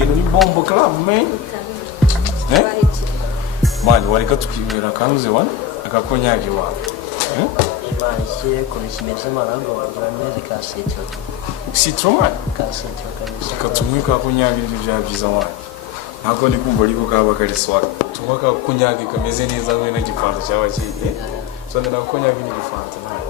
ibintu ni bombo club man. Mani wareka tukibera kanuze wana akakonyage wa. Imana ishyire ku kimeze marago urameze ka citro. Citro man. Ka citro kabisa. Katumwe kakonyage ibyo byiza wana. Ntabwo ndi kumva ariko kaba kari swag. Tumaka kunyage kameze neza we na gifanta cyawe kiye. So ndana kunyage ni gifanta nawe.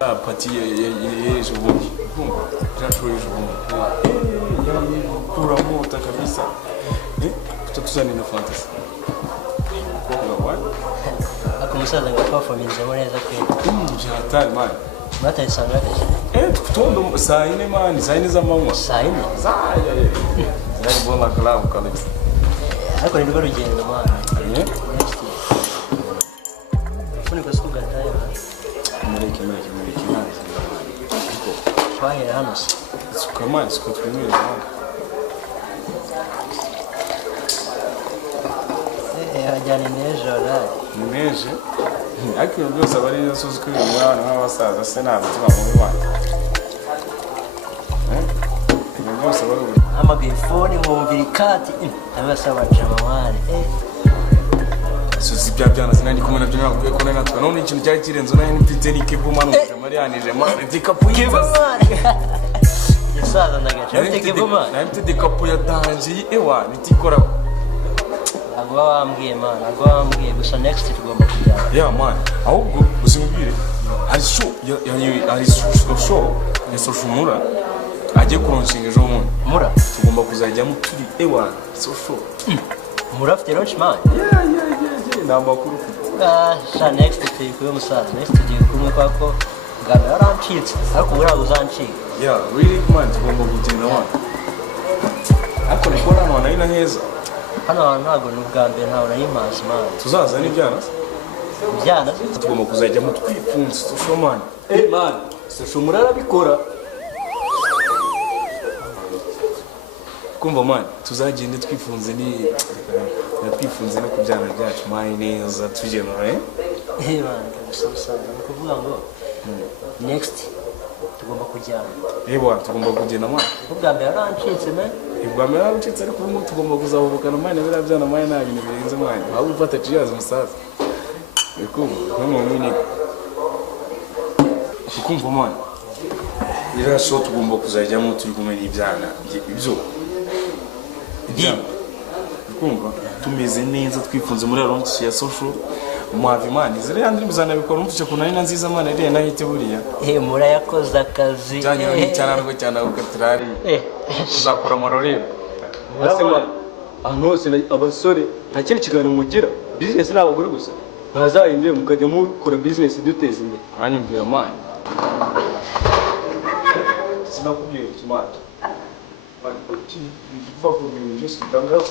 Ya pati ye jubuki. Kumva. Jasho jubuki. Ya kura mota kabisa. Tutakuzana na fantasy. Kwa what? Akumusaza ngapafominze neza kwe. Jatari man. Mata isanga tutondo saa 4 man, saa 4 za manywa. Saa 4? Zari bona club kabisa. Ariko nirwo rugendo man. Funi ko suga tayo. Mureke man. Twahera hano se. Sukamani siko twemeye hano. Hajyana nejo la. Neje? Ariko byose abari nasuze ko umwana nk'abasaza se nabatima mu bana. Byose bari amagifoni mu mbirikati abasaba chamamare. Suzi byana sinandi kumwe nabyo nakubwiye ko natwe none ikintu cyari kirenzo nayo nipite ni kibumano Marianije man dikapu kibumano. Yasaza ndagacha mite kibumano. Na mite dikapu ya danje ewa nitikora. Agwa wambwiye man, agwa wambwiye gusa next tugomba kujyana. Yeah man, ahubwo uzimubwire hari show hari show ya Soshumura agiye kuronshinga ejo bundi. Mura tugomba kuzajya mu turi ewa show. Mura afite launch man. Yeah. Namakuru. Sha next tugiye musaza, next tugiye kumwe kwako ngana arancitse ariko bura uzancika. Yeah, really man tugomba kugenda wana. Ariko nikora none ina heza. Hano ntago n'ubwa mbere ntawe nayimazi man. Tuzaza n'ibyana? Byana tugomba kuzajya mu twifunze Social man. Man, Soshumura arabikora. Kumva man, tuzagende twifunze twifunze no kubyana byacu mai neza tugena man, kabisa kuvuga ngo next tugomba kujyana. Bwana tugomba kugenda man. Ubwa mbere arancitse man. Ibwa mbere arancitse ariko ubu tugomba kuzahubukana man bira byana mai nta bintu birenze man. Ahubwo ufata ciyazi musaza. Eko nko mwini. Ukumva man. Ira so tugomba kuzajyamo turi kumwe n'ibyana ibyo. Kumva tumeze neza twifunze muri launch ya social Mwavi man zire yandi muzana bikora umvuce kunani nziza man iriye nahite buriya mura yakoze akazi cyane cyane cyane ukatrari uzakora marorero Asema ahnose abasore nta kintu kiganiro mugira business n'abagore gusa ntazahindure mukajya mukora business duteza imbere anyumvira man sinakubwiye smart Fuck with me, just don't help.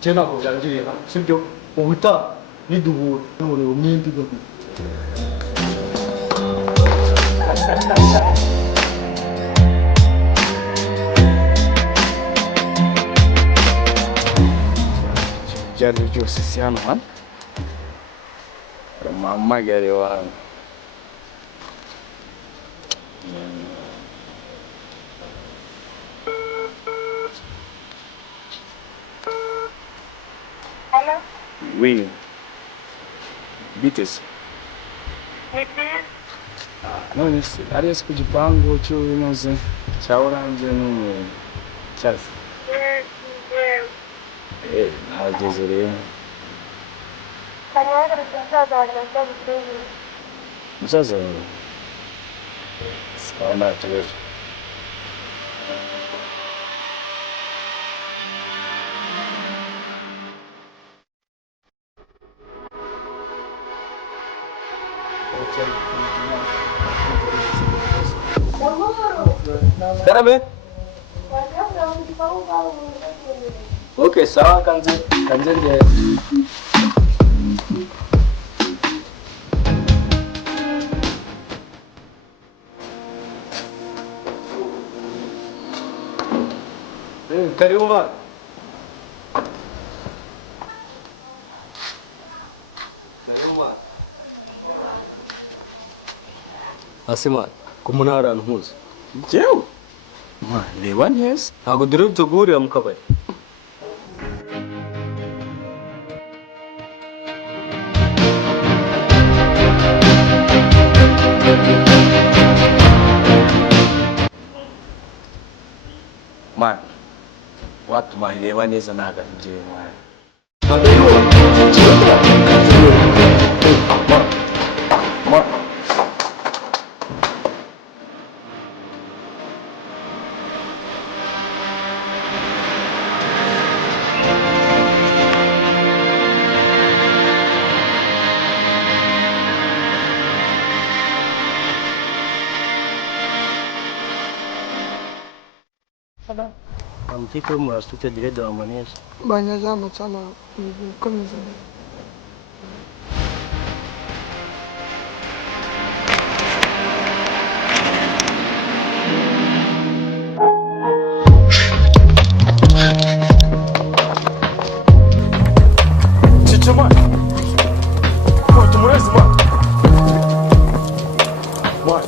Tena kujanjira sibyo ubuta niduhura none umwimbi go Byari byose si hano hano mama gari wangu Allô? Oui. Bites. None se ariya ku gipangu cy'ubunoze cya oranje n'umweru cyase nageze rero musaza wawe sawa nta kibazo Dame. Okay, sawa kanze nje. Karibu bana. Asima, kumuna ahantu nkuzi. Jewe reba neza Ntabwo duherutse guhurira mu kabari. man watuma reba neza ntago ari njyewe man. Amtipe murasutse direct wa manesa. Banyazama sana komeza. Chicha man. Kwa tumurezi man. Man.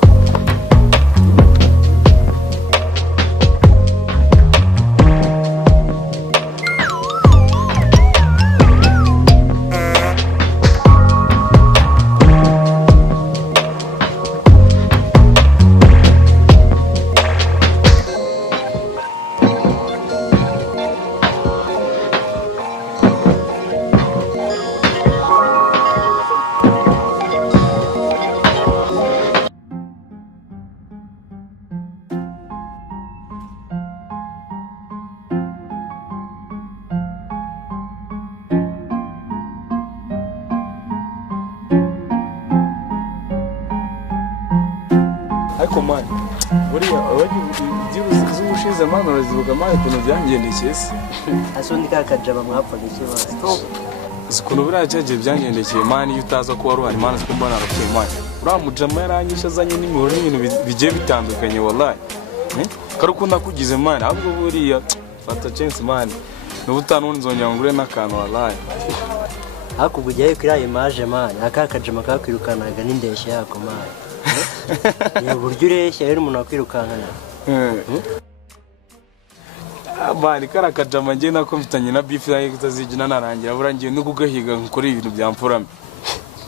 Ariko man, buriya igihe z'ubushize man urazivuga man ukuntu byangendekeye se. Asundi kakajaba mwapfaga iki basi. Ukuntu buriya cyagiye byangendekeye man iyo utaza kuba ruhari man siko mbona arapfuye man. Uriya mujama yaranyishe azanye n'imihoro n'ibintu bigiye bitandukanye wallahi. Kari ukunda kugize man ahubwo buriya fata chance man. N'ubutanundi nzongera ngure n'akantu wallahi. Hakugujyayo kuri ayo image man akakajama kakwirukanaga n'indeshye yako man. Ni uburyo ureshya rero umuntu akwirukankana. Bari karakajama ngiye nako mfitanye na beef yaje kutazigina narangira burangiye no kugahiga nkora ibintu byamfurame.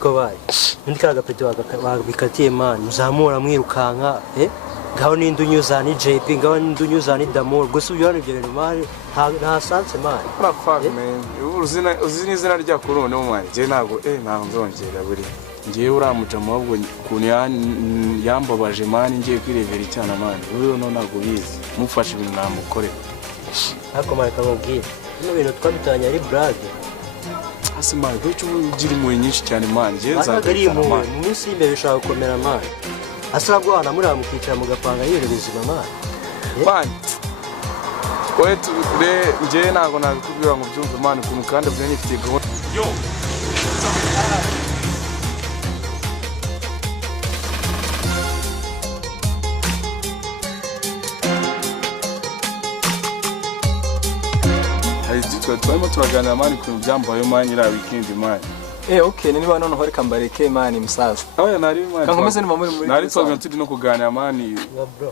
Ko bayi. Ndi karagapete wagabikatiye man muzamura mwirukanka ngaho n'indunyuza ni JP ngaho n'indunyuza ni Damor gusa ubyo hano ibyo bintu man nta sanse man. Fuck man. Uzina izina rya korone mu man. Je ntago ntago nzongera buri. Ngiye uramujama ahubwo kuntu yambabaje mani ngiye kwirevera icyana mani uriyo no ntago bizi mufashe ibintu namukore ariko mareka mubwire bino bintu twabitanya ari brage hasi mani cyo ugira impuhwe nyinshi cyane mani ngiye nzagari mu minsi y'imbere bishaka gukomera mani asabwo hana muri amukicara mugapanga y'ibintu bizima mani mani oye ngiye ntago nabikubwira ngo byumve mani kuntu kandi byo nifitiye gahunda yo twarimo turaganira mani ku byambayeho mani iriya weekend mani. Okay, niba noneho reka mbareke mani musaza. Oya nari mani. Kankomeze ni muri. Nari twaga turi no kuganira mani.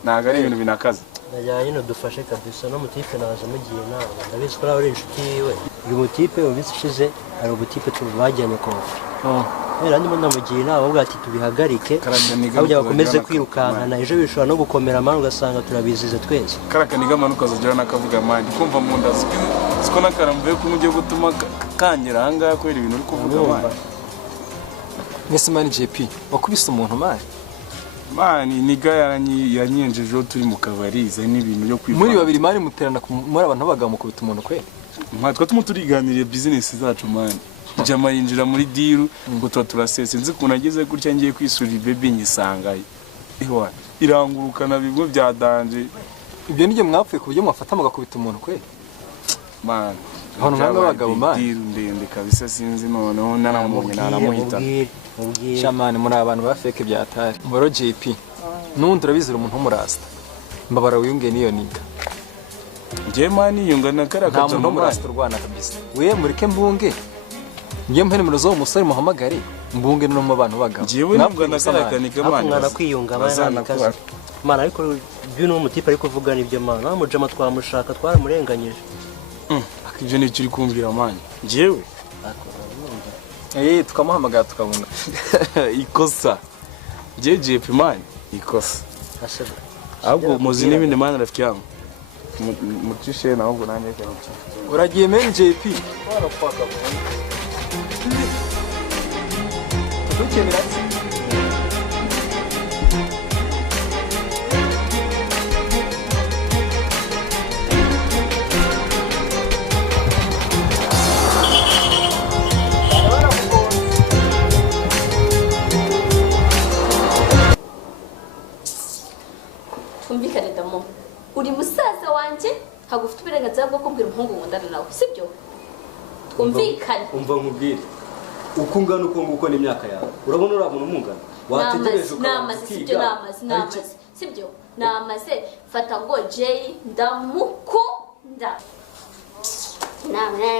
Naga ari ibintu binakaze. Najyanye no dufashe kabisa no mutipe naje mugiye nawe. Ndabizi ko ari inshuti yiwe. Uyu mutipe ubishize ari ubutipe tubajyanye kofi. Era ndimo ndamugiye nawe ubwo ati tubihagarike. Abujya bakomeze kwirukankana ejo bishobora no gukomera mani ugasanga turabizize twese. Karakaniga mani ukazajya nakavuga mani kumva mu nda siko nakaramvuye ko mugiye gutuma kangera hanga kwera ibintu uri kuvuga mani. Nese mani JP wakubise umuntu mani. Mani niga yanyenjeje turi mu kabari ze n'ibintu byo kwivuga. Muri babiri mani muterana muri abantu bagamukubita umuntu kwe. Mwatwa turiganiriye business zacu mani. Jama yinjira muri deal ngo turasese nzi kunageze gutya ngiye kwisurira baby nyisangaye. Ihwa irangurukana bimwe bya danje ibyo nibyo mwapfuye ku buryo mwafata mugakubita umuntu kwe man hano nkanga abagabo man ndende kabisa sinzi noneho naramuye naramuhita mubwire shamani muri abantu ba fake byatari mboro JP nundi urabizira umuntu w'umurasta mbabara wiyunge niyo niga je man yunga nakara nta muntu w'umurasta urwana kabisa we mureke mbunge ngiye mpene murozo umusore muhamagare mbunge no mu bantu bagabo jewe nunga nakara kanika man mwana kwiyunga mana ariko byo no mutipe ariko vuga nibyo mana mujama twamushaka twaramurenganyije akivyo ni kiri kumbwira man jewe tukamuhamagara tukabunga ikosa JP man ikosa ahubwo muzi n'ibindi man rafiki yangu mutishe na ahubwo nanye cyane uragiye men JP tukenera Tumvikane damo uri musaza wanje hagufite uburenganzira bwo kumbwira umuhungu ngundana nawe sibyo twumvikane umva nkubwire uko ungana uko nguko n'imyaka yawe urabona uri umuntu umungana wategereje namaze sibyo namaze sibyo namaze fata ngo Jay ndamukunda namwe